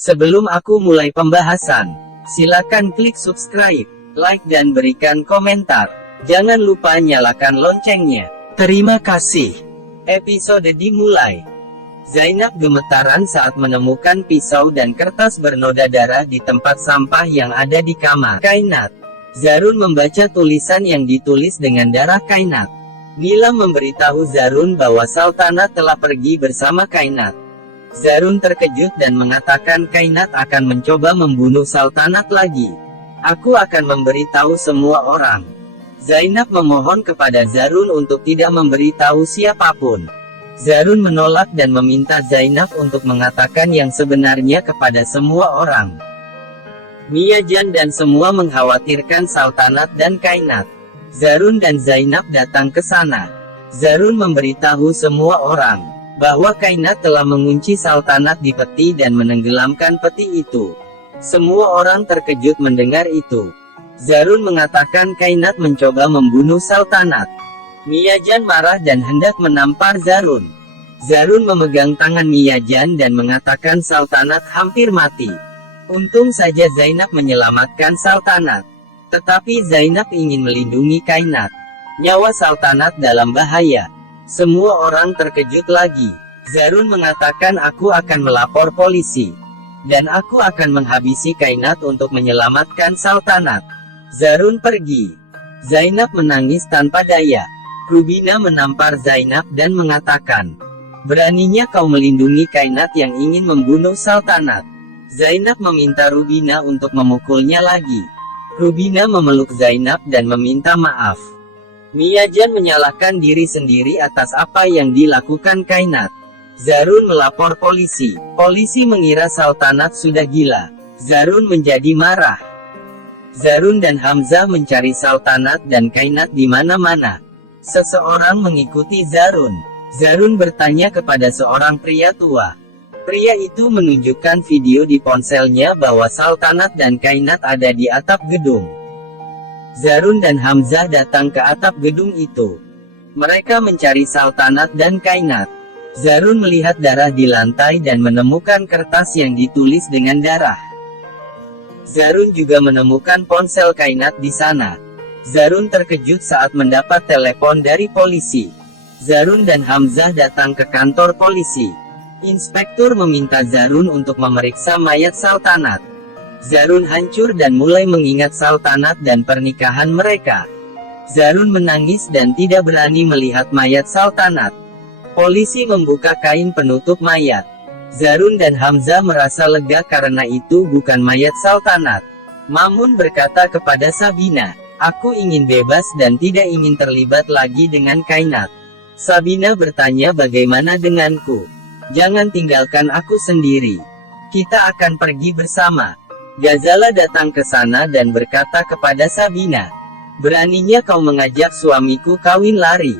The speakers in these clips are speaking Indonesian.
Sebelum aku mulai pembahasan, silakan klik subscribe, like dan berikan komentar. Jangan lupa nyalakan loncengnya. Terima kasih. Episode dimulai. Zainab gemetaran saat menemukan pisau dan kertas bernoda darah di tempat sampah yang ada di kamar Kainat. Zarun membaca tulisan yang ditulis dengan darah Kainat. Nila memberitahu Zarun bahwa Sultanat telah pergi bersama Kainat. Zarun terkejut dan mengatakan Kainat akan mencoba membunuh Sultanat lagi. Aku akan memberitahu semua orang. Zainab memohon kepada Zarun untuk tidak memberitahu siapapun. Zarun menolak dan meminta Zainab untuk mengatakan yang sebenarnya kepada semua orang. Miyajan dan semua mengkhawatirkan Sultanat dan Kainat. Zarun dan Zainab datang ke sana. Zarun memberitahu semua orang bahwa Kainat telah mengunci Sultanat di peti dan menenggelamkan peti itu. Semua orang terkejut mendengar itu. Zarun mengatakan Kainat mencoba membunuh Sultanat. Miyajan marah dan hendak menampar Zarun. Zarun memegang tangan Miyajan dan mengatakan Sultanat hampir mati. Untung saja Zainab menyelamatkan Sultanat. Tetapi Zainab ingin melindungi Kainat. Nyawa Sultanat dalam bahaya. Semua orang terkejut lagi. Zarun mengatakan aku akan melapor polisi. Dan aku akan menghabisi Kainat untuk menyelamatkan Sultanat. Zarun pergi. Zainab menangis tanpa daya. Rubina menampar Zainab dan mengatakan, beraninya kau melindungi Kainat yang ingin membunuh Sultanat. Zainab meminta Rubina untuk memukulnya lagi. Rubina memeluk Zainab dan meminta maaf. Miyajan menyalahkan diri sendiri atas apa yang dilakukan Kainat. Zarun melapor polisi. Polisi mengira Sultanat sudah gila. Zarun menjadi marah. Zarun dan Hamzah mencari Sultanat dan Kainat di mana-mana. Seseorang mengikuti Zarun. Zarun bertanya kepada seorang pria tua. Pria itu menunjukkan video di ponselnya bahwa Sultanat dan Kainat ada di atap gedung. Zarun dan Hamzah datang ke atap gedung itu. Mereka mencari Sultanat dan Kainat. Zarun melihat darah di lantai dan menemukan kertas yang ditulis dengan darah. Zarun juga menemukan ponsel Kainat di sana. Zarun terkejut saat mendapat telepon dari polisi. Zarun dan Hamzah datang ke kantor polisi. Inspektur meminta Zarun untuk memeriksa mayat Sultanat. Zarun hancur dan mulai mengingat Sultanat dan pernikahan mereka. Zarun menangis dan tidak berani melihat mayat Sultanat. Polisi membuka kain penutup mayat. Zarun dan Hamzah merasa lega karena itu bukan mayat Sultanat. Mamun berkata kepada Sabina, aku ingin bebas dan tidak ingin terlibat lagi dengan Kainat. Sabina bertanya bagaimana denganku? Jangan tinggalkan aku sendiri. Kita akan pergi bersama. Gazala datang ke sana dan berkata kepada Sabina, beraninya kau mengajak suamiku kawin lari.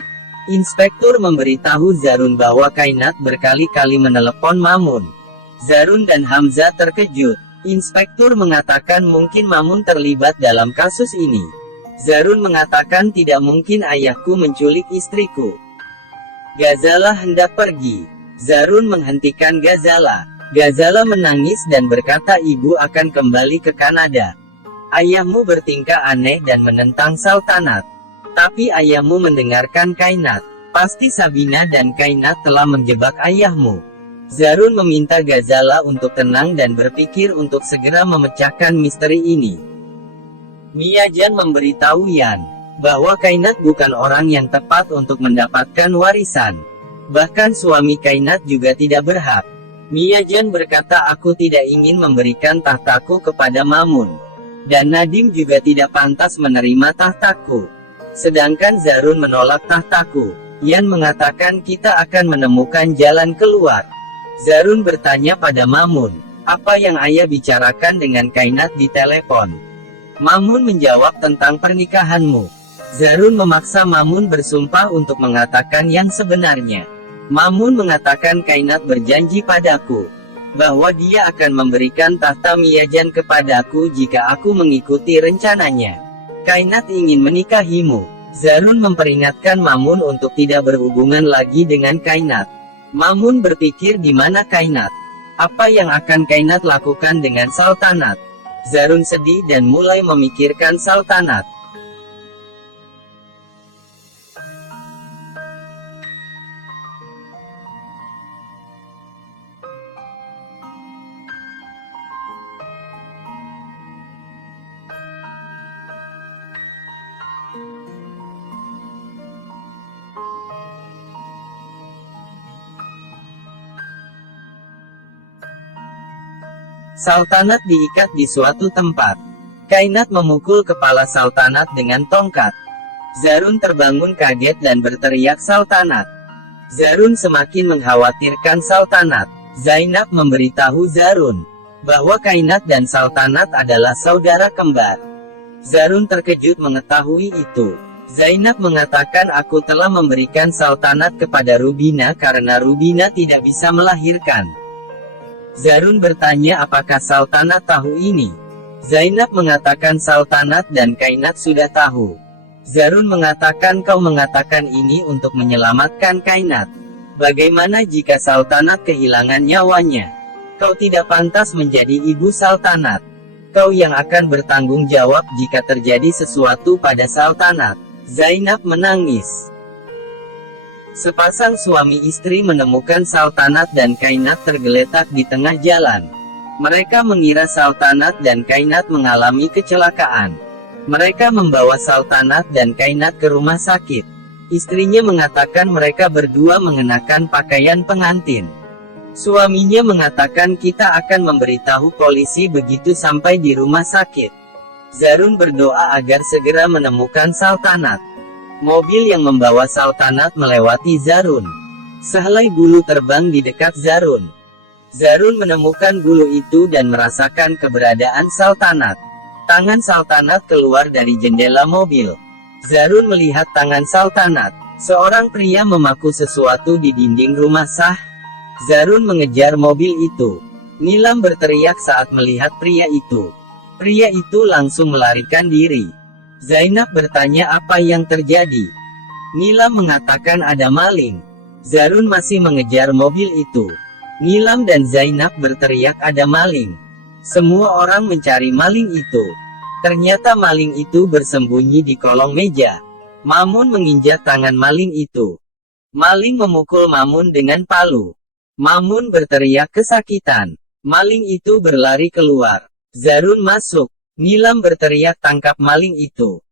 Inspektur memberitahu Zarun bahwa Kainat berkali-kali menelepon Mamun. Zarun dan Hamzah terkejut. Inspektur mengatakan mungkin Mamun terlibat dalam kasus ini. Zarun mengatakan tidak mungkin ayahku menculik istriku. Gazala hendak pergi. Zarun menghentikan Gazala. Gazala menangis dan berkata ibu akan kembali ke Kanada. Ayahmu bertingkah aneh dan menentang Sultanat. Tapi ayahmu mendengarkan Kainat. Pasti Sabina dan Kainat telah menjebak ayahmu. Zarun meminta Gazala untuk tenang dan berpikir untuk segera memecahkan misteri ini. Miyajan memberitahu Yan bahwa Kainat bukan orang yang tepat untuk mendapatkan warisan. Bahkan suami Kainat juga tidak berhak. Miyajan berkata aku tidak ingin memberikan tahtaku kepada Mamun. Dan Nadim juga tidak pantas menerima tahtaku. Sedangkan Zarun menolak tahtaku. Yan mengatakan kita akan menemukan jalan keluar. Zarun bertanya pada Mamun, apa yang ayah bicarakan dengan Kainat di telepon? Mamun menjawab tentang pernikahanmu. Zarun memaksa Mamun bersumpah untuk mengatakan yang sebenarnya. Mamun mengatakan Kainat berjanji padaku bahwa dia akan memberikan tahta Miyajan kepadaku jika aku mengikuti rencananya. Kainat ingin menikahimu. Zarun memperingatkan Mamun untuk tidak berhubungan lagi dengan Kainat. Mamun berpikir di mana Kainat. Apa yang akan Kainat lakukan dengan Sultanat? Zarun sedih dan mulai memikirkan Sultanat. Sultanat diikat di suatu tempat. Kainat memukul kepala Sultanat dengan tongkat. Zarun terbangun kaget dan berteriak Sultanat. Zarun semakin mengkhawatirkan Sultanat. Zainab memberitahu Zarun bahwa Kainat dan Sultanat adalah saudara kembar. Zarun terkejut mengetahui itu. Zainab mengatakan, aku telah memberikan Sultanat kepada Rubina karena Rubina tidak bisa melahirkan. Zarun bertanya apakah Sultanat tahu ini. Zainab mengatakan Sultanat dan Kainat sudah tahu. Zarun mengatakan, kau mengatakan ini untuk menyelamatkan Kainat. Bagaimana jika Sultanat kehilangan nyawanya? Kau tidak pantas menjadi ibu Sultanat. Kau yang akan bertanggung jawab jika terjadi sesuatu pada Sultanat. Zainab menangis. Sepasang suami istri menemukan Sultanat dan Kainat tergeletak di tengah jalan. Mereka mengira Sultanat dan Kainat mengalami kecelakaan. Mereka membawa Sultanat dan Kainat ke rumah sakit. Istrinya mengatakan mereka berdua mengenakan pakaian pengantin. Suaminya mengatakan kita akan memberitahu polisi begitu sampai di rumah sakit. Zarun berdoa agar segera menemukan Sultanat. Mobil yang membawa Sultanat melewati Zarun. Sehelai bulu terbang di dekat Zarun. Zarun menemukan bulu itu dan merasakan keberadaan Sultanat. Tangan Sultanat keluar dari jendela mobil. Zarun melihat tangan Sultanat. Seorang pria memaku sesuatu di dinding rumah sah. Zarun mengejar mobil itu. Nilam berteriak saat melihat pria itu. Pria itu langsung melarikan diri. Zainab bertanya apa yang terjadi. Nilam mengatakan ada maling. Zarun masih mengejar mobil itu. Nilam dan Zainab berteriak ada maling. Semua orang mencari maling itu. Ternyata maling itu bersembunyi di kolong meja. Mamun menginjak tangan maling itu. Maling memukul Mamun dengan palu. Mamun berteriak kesakitan. Maling itu berlari keluar. Zarun masuk. Nilam berteriak tangkap maling itu.